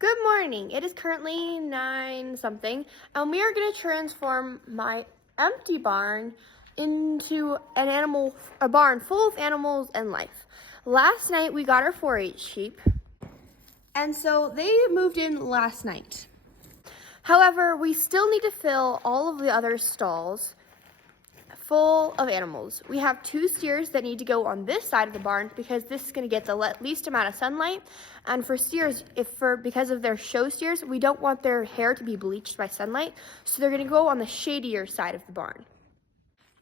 Good morning. It is currently 9 something, and we are going to transform my empty barn into a barn full of animals and life. Last night we got our 4-H sheep, and so they moved in last night. However, we still need to fill all of the other stalls full of animals. We have 2 steers that need to go on this side of the barn because this is going to get the least amount of sunlight. And for steers, because of their show steers, we don't want their hair to be bleached by sunlight, so they're going to go on the shadier side of the barn.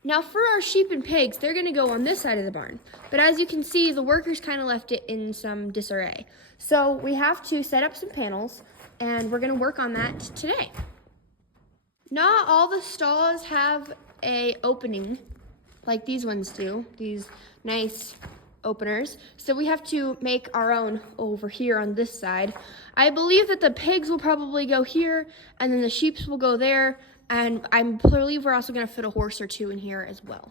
Now for our sheep and pigs, they're going to go on this side of the barn. But as you can see, the workers kind of left it in some disarray. So we have to set up some panels, and we're going to work on that today. Not all the stalls have a opening like these ones do, these nice openers. So we have to make our own over here on this side. I believe that the pigs will probably go here, and then the sheep will go there, and I believe we're also going to fit a horse or 2 in here as well.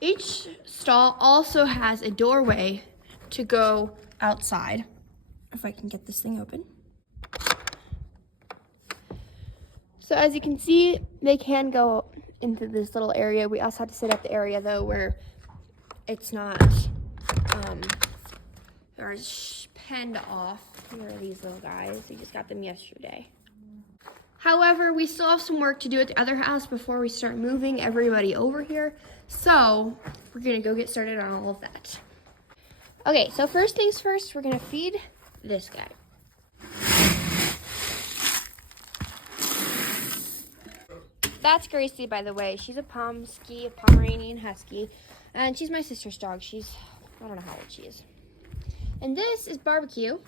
Each stall also has a doorway to go outside. If I can get this thing open. So as you can see, they can go into this little area. We also have to set up the area though where it's not they're penned off. Here are these little guys. We just got them yesterday. However, we still have some work to do at the other house before we start moving everybody over here. So we're gonna go get started on all of that. Okay, so first things first, we're gonna feed this guy. That's Gracie, by the way. She's a Pomeranian Husky, and she's my sister's dog. I don't know how old she is. And this is Barbecue.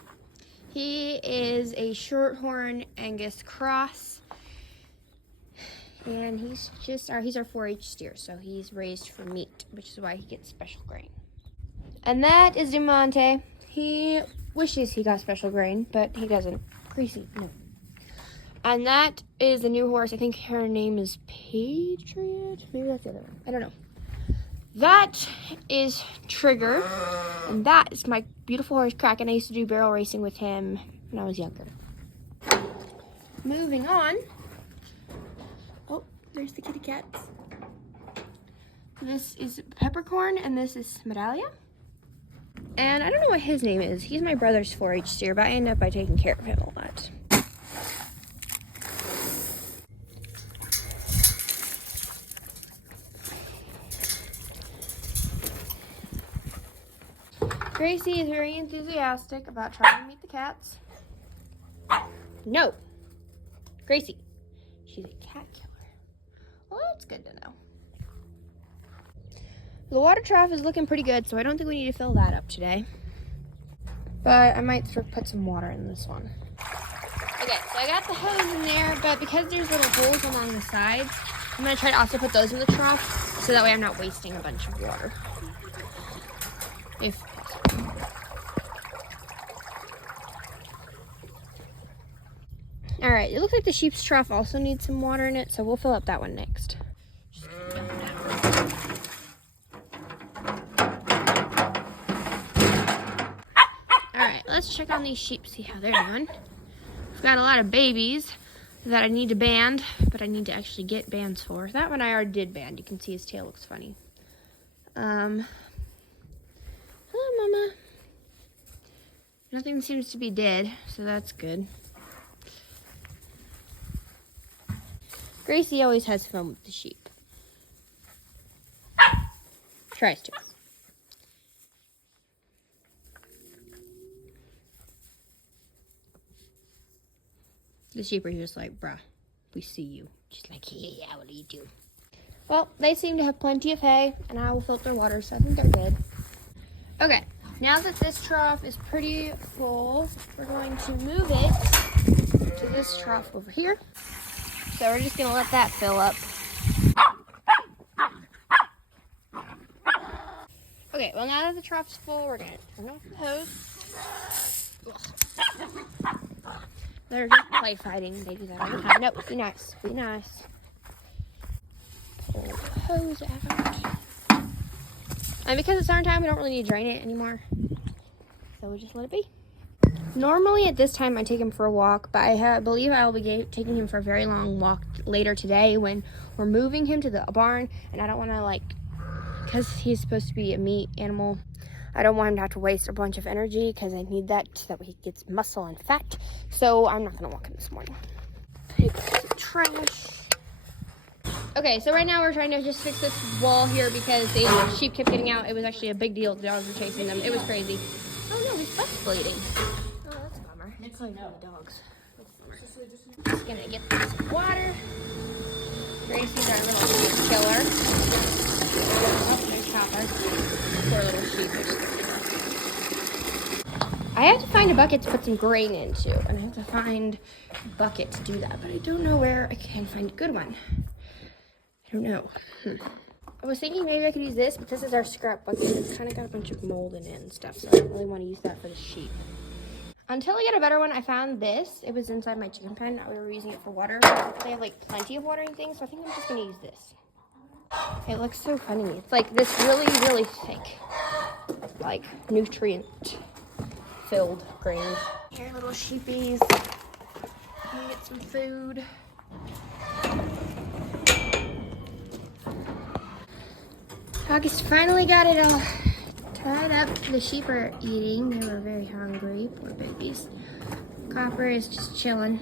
He is a Shorthorn Angus cross, and he's our 4-H steer, so he's raised for meat, which is why he gets special grain. And that is Demonte. He wishes he got special grain, but he doesn't. Gracie, no. And that is a new horse. I think her name is Patriot. Maybe that's the other one. I don't know. That is Trigger. And that is my beautiful horse, Kraken. I used to do barrel racing with him when I was younger. Moving on. Oh, there's the kitty cats. This is Peppercorn, and this is Medallia. And I don't know what his name is. He's my brother's 4-H steer, but I end up by taking care of him a lot. Gracie is very enthusiastic about trying to meet the cats. No. Gracie. She's a cat killer. Well, that's good to know. The water trough is looking pretty good, so I don't think we need to fill that up today. But I might put some water in this one. Okay, so I got the hose in there, but because there's little holes along the sides, I'm going to try to also put those in the trough, so that way I'm not wasting a bunch of water. If possible. All right, it looks like the sheep's trough also needs some water in it, so we'll fill up that one next. All right, let's check on these sheep, see how they're doing. We've got a lot of babies that I need to band, but I need to actually get bands for. That one I already did band. You can see his tail looks funny. Hello, Mama. Nothing seems to be dead, so that's good. Gracie always has fun with the sheep. Tries to. The sheep are just like, bruh, we see you. Just like, yeah, what do you do? Well, they seem to have plenty of hay, and I will filter water, so I think they're good. Okay, now that this trough is pretty full, we're going to move it to this trough over here. So we're just gonna let that fill up. Okay, well now that the trough's full, we're gonna turn off the hose. They're just play fighting. They do that all the time. No, be nice. Be nice. pull the hose out. And because it's summertime, we don't really need to drain it anymore. So we just let it be. Normally at this time I take him for a walk, but I believe I will be taking him for a very long walk later today when we're moving him to the barn, and I don't want to because he's supposed to be a meat animal, I don't want him to have to waste a bunch of energy because I need that so that he gets muscle and fat. So I'm not going to walk him this morning. Pick up some trash. Okay, so right now we're trying to just fix this wall here because the sheep kept getting out. It was actually a big deal. The dogs were chasing them. It was crazy. Oh no, his butt's bleeding. Oh, that's a bummer. It's like the dogs. Just gonna get some water. Gracie's our little sheep killer. Oh, there's Copper. Poor little sheep. I have to find a bucket to put some grain into, and I have to find a bucket to do that, but I don't know where I can find a good one. I don't know. I was thinking maybe I could use this, but this is our scrap bucket. It's kind of got a bunch of mold in it and stuff, so I don't really want to use that for the sheep. Until I get a better one, I found this. It was inside my chicken pen. We were using it for water. They have plenty of watering things, so I think I'm just going to use this. It looks so funny. It's this really, really thick, nutrient-filled grain. Here, little sheepies. Get some food. August finally got it all tied up. The sheep are eating. They were very hungry. Poor babies. Copper is just chilling.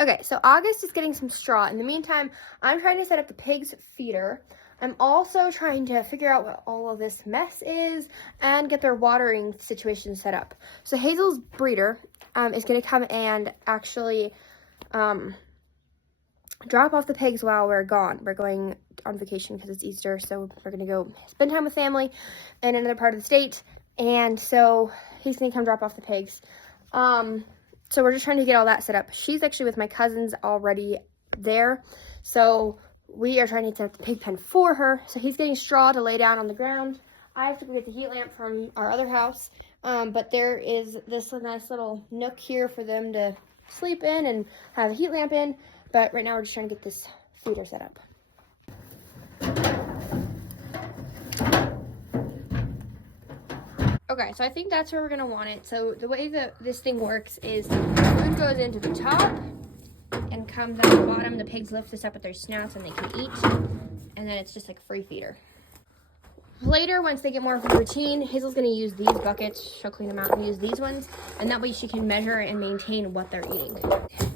Okay, so August is getting some straw. In the meantime, I'm trying to set up the pig's feeder. I'm also trying to figure out what all of this mess is and get their watering situation set up. So Hazel's breeder is going to come and actually drop off the pigs while we're gone. We're going on vacation because it's Easter, so we're going to go spend time with family in another part of the state. And so he's going to come drop off the pigs. So we're just trying to get all that set up. She's actually with my cousins already there. So we are trying to set up the pig pen for her. So he's getting straw to lay down on the ground. I have to go get the heat lamp from our other house. But there is this nice little nook here for them to sleep in and have a heat lamp in. But right now we're just trying to get this feeder set up. Okay, so I think that's where we're going to want it. So the way that this thing works is food goes into the top and comes out the bottom. The pigs lift this up with their snouts and they can eat. And then it's just like a free feeder. Later, once they get more of a routine, Hazel's going to use these buckets. She'll clean them out and use these ones. And that way she can measure and maintain what they're eating.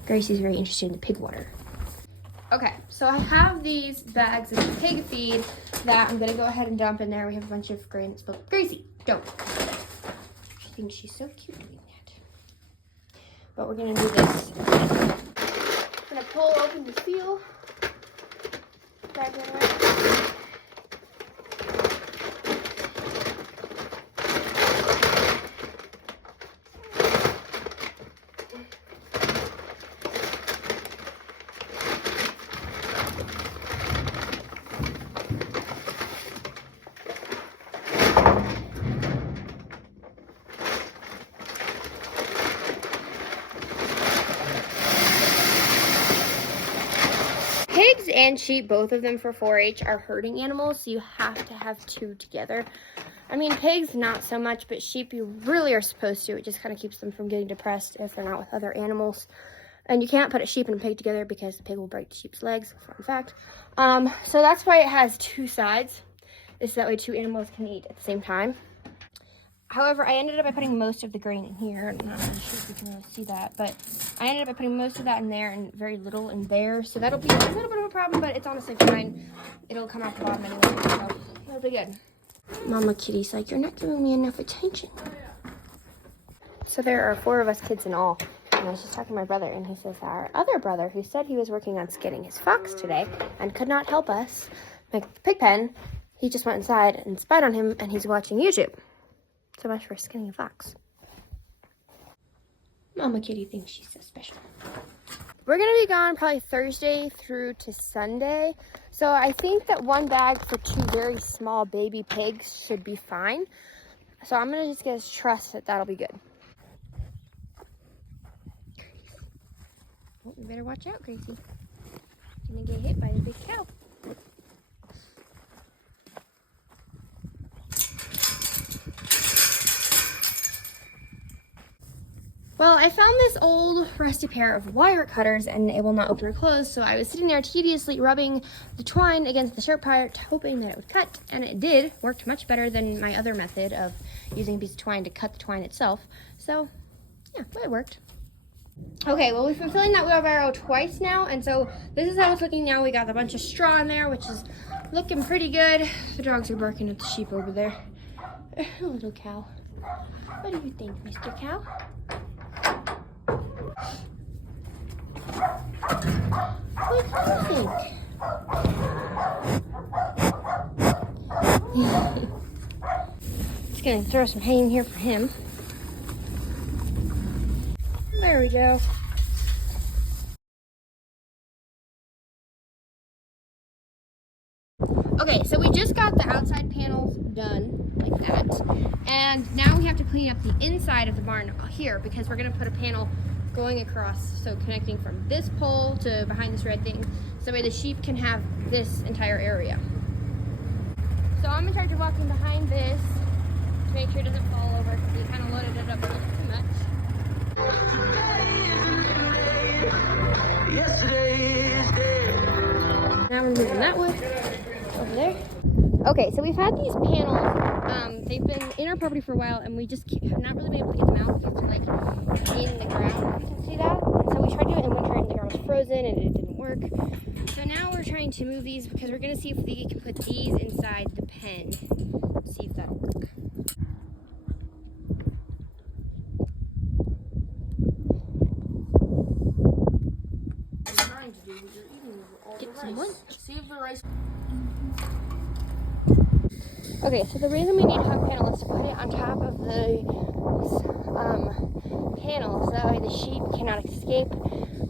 Gracie's very interested in the pig water. Okay, so I have these bags of pig feed that I'm going to go ahead and dump in there. We have a bunch of grain spilled. Gracie, don't. She thinks she's so cute doing that. But we're going to do this. I'm going to pull open the seal. Bag in there. Pigs and sheep, both of them for 4-H, are herding animals, so you have to have two together. I mean, pigs, not so much, but sheep, you really are supposed to. It just kind of keeps them from getting depressed if they're not with other animals. And you can't put a sheep and a pig together because the pig will break the sheep's legs, fun fact. So that's why it has two sides, is that way two animals can eat at the same time. However, I ended up by putting most of the grain in here. I'm not really sure if you can really see that, but I ended up by putting most of that in there and very little in there. So that'll be a little bit of a problem, but it's honestly fine. It'll come out the bottom anyway, so it'll be good. Mama Kitty's like, you're not giving me enough attention. So there are 4 of us kids in all. And I was just talking to my brother, and he says our other brother, who said he was working on skinning his fox today and could not help us make the pig pen, he just went inside and spied on him, and he's watching YouTube. So much for skinning a fox. Mama Kitty thinks she's so special. We're going to be gone probably Thursday through to Sunday. So I think that 1 bag for 2 very small baby pigs should be fine. So I'm going to just get trust that that'll be good. better watch out, Gracie. You're gonna get hit by the big cow. Well, I found this old rusty pair of wire cutters and it will not open or close, so I was sitting there tediously rubbing the twine against the sharp part, hoping that it would cut, and it did. Worked much better than my other method of using a piece of twine to cut the twine itself. So, yeah, it worked. Okay, well, we've been filling that wheelbarrow twice now, and so this is how it's looking now. We got a bunch of straw in there, which is looking pretty good. The dogs are barking at the sheep over there. Little cow. What do you think, Mr. Cow? What do you think? Just gonna throw some hay in here for him. There we go. Okay, so we just got the outside panels done like that, and now we have to clean up the inside of the barn here because we're gonna put a panel going across, so connecting from this pole to behind this red thing, so that way the sheep can have this entire area. So I'm in charge of walking behind this to make sure it doesn't fall over because we kind of loaded it up a little too much. Now we're moving that way, over there. Okay, so we've had these panels, they've been in our property for a while, and we just have not really been able to get them out because they're like in the ground, you can see that. And so we tried to do it in winter and the ground was frozen and it didn't work. So now we're trying to move these because we're gonna see if we can put these inside the pen. See if that'll work. Get some lunch. Save the rice. Okay, so the reason we need hug panel is to put it on top of the panel, so that way the sheep cannot escape,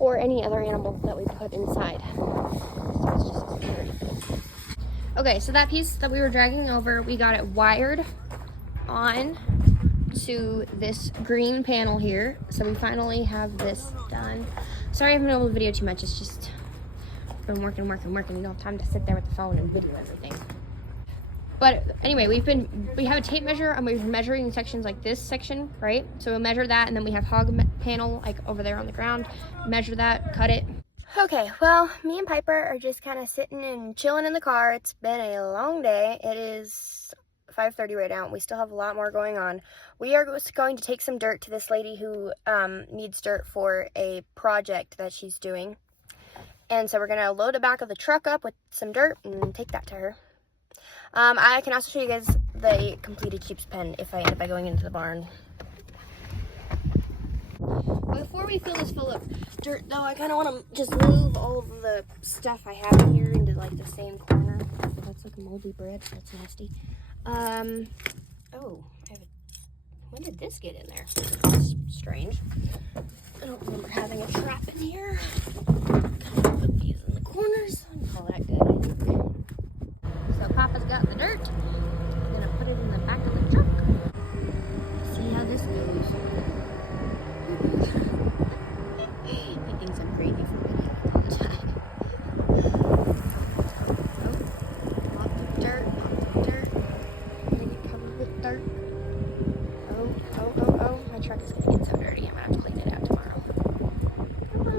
or any other animal that we put inside. So it's just weird. Okay, so that piece that we were dragging over, we got it wired on to this green panel here. So we finally have this done. Sorry I haven't been able to video too much, it's just been working. You don't have time to sit there with the phone and video everything. But anyway, we have a tape measure and we're measuring sections like this section, right? So we'll measure that, and then we have hog panel like over there on the ground. Measure that, cut it. Okay, well, me and Piper are just kind of sitting and chilling in the car. It's been a long day. It is 5:30 right now, and we still have a lot more going on. We are just going to take some dirt to this lady who needs dirt for a project that she's doing. And so we're gonna load the back of the truck up with some dirt and take that to her. I can also show you guys the completed sheep's pen if I end up going into the barn. Before we fill this full of dirt though, I kind of want to just move all of the stuff I have in here into like the same corner. That's like a moldy bread, that's nasty. Oh, when did this get in there? That's strange. I don't remember having a trap in here. Kind of put these in the corners and call that good, I think. So Papa's got the dirt. I'm gonna put it in the back of the truck. See how this goes. He thinks I'm crazy for videoing all the time. Oh, lots of dirt. Gonna get covered with dirt. Oh, my truck is gonna get so dirty. I'm gonna have to clean it out tomorrow. Come on.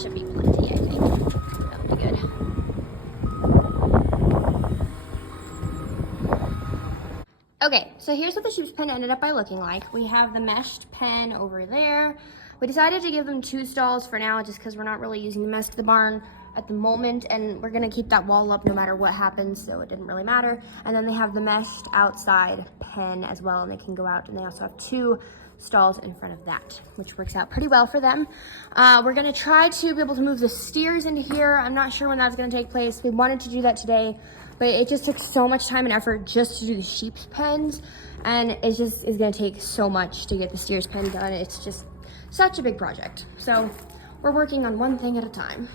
Should be plenty, I think. That'll be good. Okay, so here's what the sheep's pen ended up by looking like. We have the meshed pen over there. We decided to give them 2 stalls for now just because we're not really using the mesh of the barn at the moment, and we're gonna keep that wall up no matter what happens, so it didn't really matter. And then they have the meshed outside pen as well, and they can go out, and they also have 2 stalls in front of that, which works out pretty well for them. We're gonna try to be able to move the steers into here. I'm not sure when that's gonna take place. We wanted to do that today, but it just took so much time and effort just to do the sheep's pens, and it just is gonna take so much to get the steers pen done. It's just such a big project. So we're working on one thing at a time.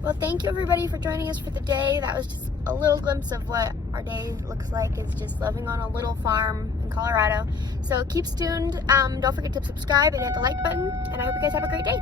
Well, thank you everybody for joining us for the day. That was just a little glimpse of what our day looks like, is just living on a little farm in Colorado. So keep tuned. Don't forget to subscribe and hit the like button, and I hope you guys have a great day.